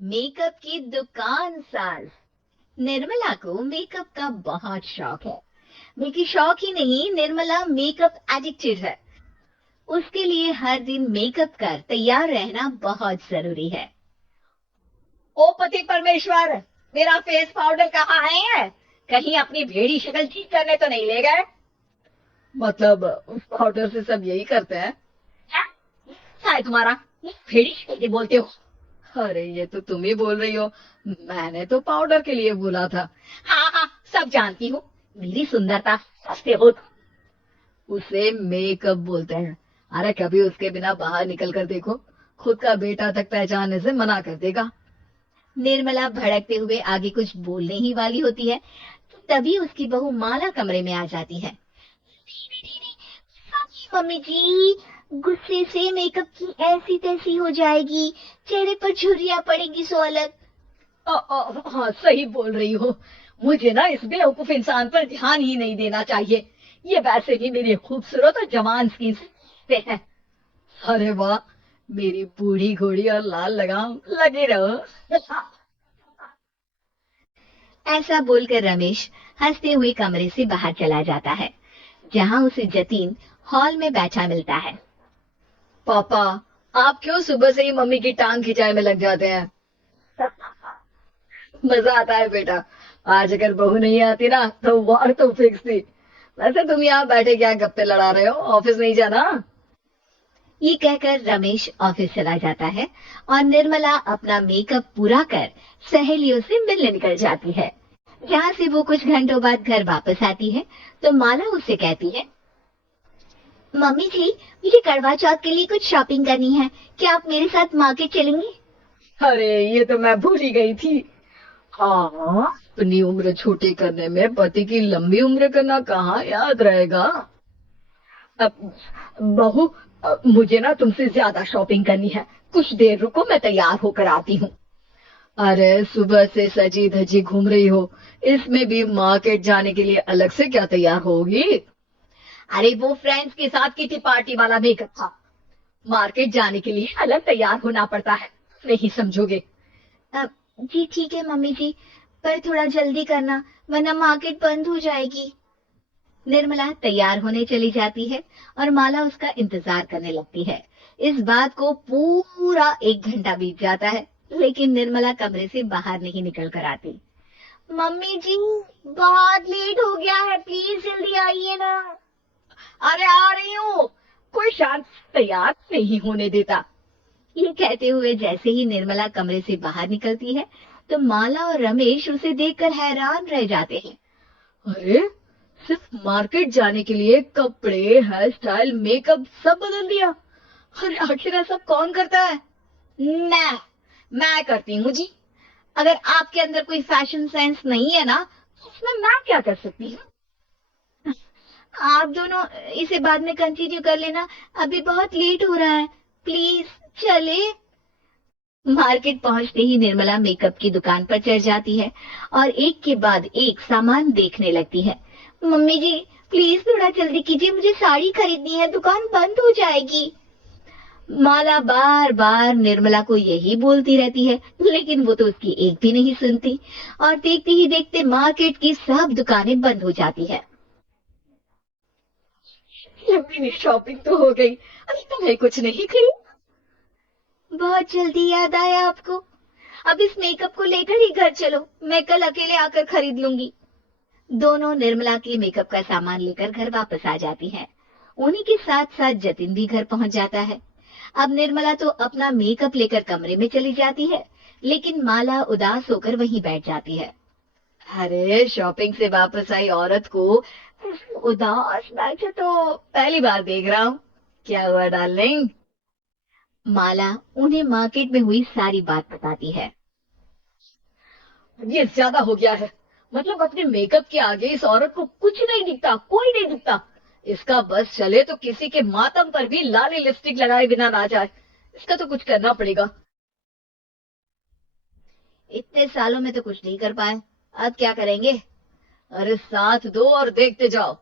Makeup की दुकान साज। निर्मला को मेकअप का बहुत शौक है। बल्कि शौक ही नहीं, निर्मला मेकअप एडिक्टेड है। उसके लिए हर दिन मेकअप कर तैयार रहना बहुत जरूरी है। ओ पति परमेश्वर, मेरा फेस पाउडर कहाँ है? कहीं अपनी भेड़ी शक्ल ठीक करने तो नहीं ले गए? मतलब उस पाउडर से सब यही करते हैं? क्या है तुम्हारा? भेड़ी शक्ल बोलते हो? अरे ये तो तुम ही बोल रही हो, मैंने तो पाउडर के लिए बोला था। हाँ हाँ, सब जानती हूँ। मेरी सुंदरता सस्ते हो। उसे मेकअप बोलते हैं। अरे कभी उसके बिना बाहर निकल कर देखो, खुद का बेटा तक पहचानने से मना कर देगा। निर्मला भड़कते हुए आगे कुछ बोलने ही वाली होती है, तभी उसकी बहू माला कमरे में आ जाती है। मम्मी जी, गुस्से से मेकअप की ऐसी तैसी हो जाएगी, चेहरे पर झुर्रियां पड़ेगी सो अलग। हाँ, सही बोल रही हो। मुझे ना इस बेवकूफ इंसान पर ध्यान ही नहीं देना चाहिए। ये वैसे भी मेरी खूबसूरत और जवान स्किन से है। अरे वाह, मेरी बूढ़ी घोड़ी और लाल लगाम, लगे रहो। ऐसा बोलकर रमेश हंसते हुए कमरे से बाहर चला जाता है, जहां उसे जतीन हॉल में बैठा मिलता है। पापा, आप क्यों सुबह से ही मम्मी की टांग खिंचाई में लग जाते हैं? मजा आता है बेटा। आज अगर बहू नहीं आती ना तो वार तो फिक्स थी। वैसे तुम यहाँ बैठे क्या गप्पे लड़ा रहे हो? ऑफिस नहीं जाना? ये कहकर रमेश ऑफिस चला जाता है और निर्मला अपना मेकअप पूरा कर सहेलियों से मिलने निकल जाती है। जहाँ से वो कुछ घंटों बाद घर वापस आती है तो माला उससे कहती है, मम्मी जी, मुझे करवा चौथ के लिए कुछ शॉपिंग करनी है, क्या आप मेरे साथ मार्केट चलेंगी? अरे ये तो मैं भूल ही गई थी। हाँ, अपनी उम्र छोटी करने में पति की लंबी उम्र करना कहाँ याद रहेगा। अब बहू, मुझे ना तुमसे ज्यादा शॉपिंग करनी है। कुछ देर रुको, मैं तैयार होकर आती हूँ। अरे सुबह से सजी धजी घूम रही हो, इसमें भी मार्केट जाने के लिए अलग से क्या तैयार होगी? अरे वो फ्रेंड्स के साथ किटी पार्टी वाला मेकअप था। मार्केट जाने के लिए अलग तैयार होना पड़ता है, नहीं समझोगे? जी ठीक है मम्मी जी, पर थोड़ा जल्दी करना वरना मार्केट बंद हो जाएगी। निर्मला तैयार होने चली जाती है और माला उसका इंतजार करने लगती है। इस बात को पूरा 1 घंटा बीत जाता है, लेकिन निर्मला कमरे से बाहर नहीं निकल कर आती। मम्मी जी, बहुत लेट हो गया है, प्लीज जल्दी आइए ना। अरे आ रही हूँ। कोई शांत तैयार नहीं होने देता। ये कहते हुए जैसे ही निर्मला कमरे से बाहर निकलती है तो माला और रमेश उसे देखकर हैरान रह जाते हैं। अरे सिर्फ मार्केट जाने के लिए कपड़े, हेयर स्टाइल, मेकअप सब बदल दिया। अरे आखिर ऐसा कौन करता है? मैं करती हूँ जी। अगर आपके अंदर कोई फैशन सेंस नहीं है ना, तो उसमें मैं क्या कर सकती हूँ? आप दोनों इसे बाद में कंटिन्यू कर लेना, अभी बहुत लेट हो रहा है, प्लीज चले। मार्केट पहुंचते ही निर्मला मेकअप की दुकान पर चढ़ जाती है और एक के बाद एक सामान देखने लगती है। मम्मी जी, प्लीज थोड़ा जल्दी कीजिए, मुझे साड़ी खरीदनी है, दुकान बंद हो जाएगी। माला बार बार निर्मला को यही बोलती रहती है, लेकिन वो तो उसकी एक भी नहीं सुनती और देखते ही देखते मार्केट की सब दुकानें बंद हो जाती है। मेरी शॉपिंग तो हो गई, अभी तुम्हें कुछ नहीं खरीद? बहुत जल्दी याद आया आपको? अब इस मेकअप को लेकर ही घर चलो, मैं कल अकेले आकर खरीद लूंगी। दोनों निर्मला के मेकअप का सामान लेकर घर वापस आ जाती हैं। उन्हीं के साथ साथ जतिन भी घर पहुंच जाता है। अब निर्मला तो अपना मेकअप लेकर कमरे में चली जाती है, लेकिन माला उदास होकर वहीं बैठ जाती है। अरे शॉपिंग से वापस आई औरत को उदास बैठे तो पहली बार देख रहा हूँ। क्या हुआ डार्लिंग? माला उन्हें मार्केट में हुई सारी बात बताती है। ये ज्यादा हो गया है। मतलब अपने मेकअप के आगे इस औरत को कुछ नहीं दिखता, कोई नहीं दिखता। इसका बस चले तो किसी के मातम पर भी लाली लिपस्टिक लगाए बिना ना जाए। इसका तो कुछ करना पड़ेगा। इतने सालों में तो कुछ नहीं कर पाए, अब क्या करेंगे? अरे साथ दो और देखते जाओ।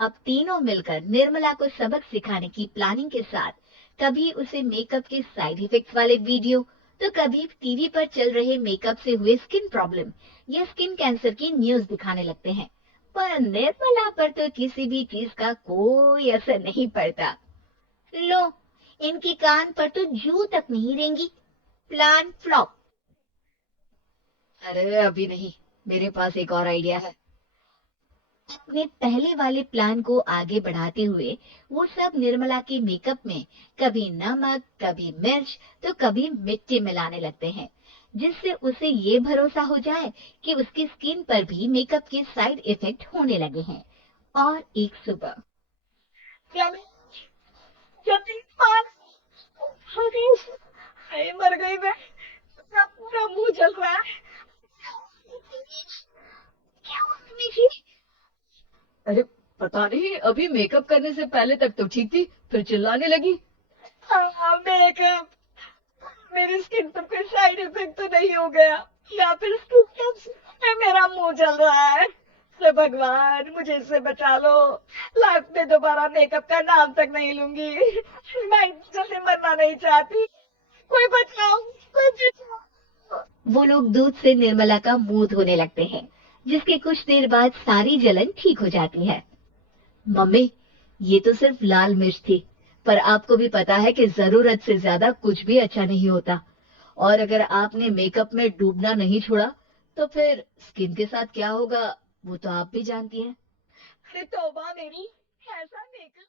अब तीनों मिलकर निर्मला को सबक सिखाने की प्लानिंग के साथ कभी उसे मेकअप के साइड इफेक्ट्स वाले वीडियो तो कभी टीवी पर चल रहे मेकअप से हुए स्किन प्रॉब्लम या स्किन कैंसर की न्यूज दिखाने लगते हैं। पर निर्मला पर तो किसी भी चीज का कोई असर नहीं पड़ता। लो, इनकी कान पर तो जू तक नहीं रेंगी। Plan flop. अरे अभी नहीं, मेरे पास एक और आइडिया है। अपने पहले वाले प्लान को आगे बढ़ाते हुए वो सब निर्मला के मेकअप में कभी नमक, कभी मिर्च, तो कभी मिट्टी मिलाने लगते हैं, जिससे उसे ये भरोसा हो जाए कि उसकी स्किन पर भी मेकअप के साइड इफेक्ट होने लगे हैं। और एक सुबह मर गई मैं, पूरा मुंह जल रहा है। क्या हुआ मम्मी जी? अरे पता नहीं, अभी मेकअप करने से पहले तक तो ठीक थी, फिर चिल्लाने लगी। मेकअप, मेरी स्किन पर कोई साइड इफेक्ट तो नहीं हो गया, या फिर स्किन कैंसर? मेरा मुंह जल रहा है। अरे भगवान, मुझे इससे बचा लो। लाइफ में दोबारा मेकअप का नाम तक नहीं लूंगी। मैं जल्दी मरना नहीं चाहती। कोई बचाओ, कोई बचाओ। वो लोग दूध से निर्मला का मुंह धोने लगते हैं, जिसके कुछ देर बाद सारी जलन ठीक हो जाती है। मम्मी, ये तो सिर्फ लाल मिर्च थी, पर आपको भी पता है कि जरूरत से ज्यादा कुछ भी अच्छा नहीं होता। और अगर आपने मेकअप में डूबना नहीं छोड़ा, तो फिर स्किन के साथ क्या होगा वो तो आप भी जानती हैं। अरे तौबा मेरी, ऐसा मेकअप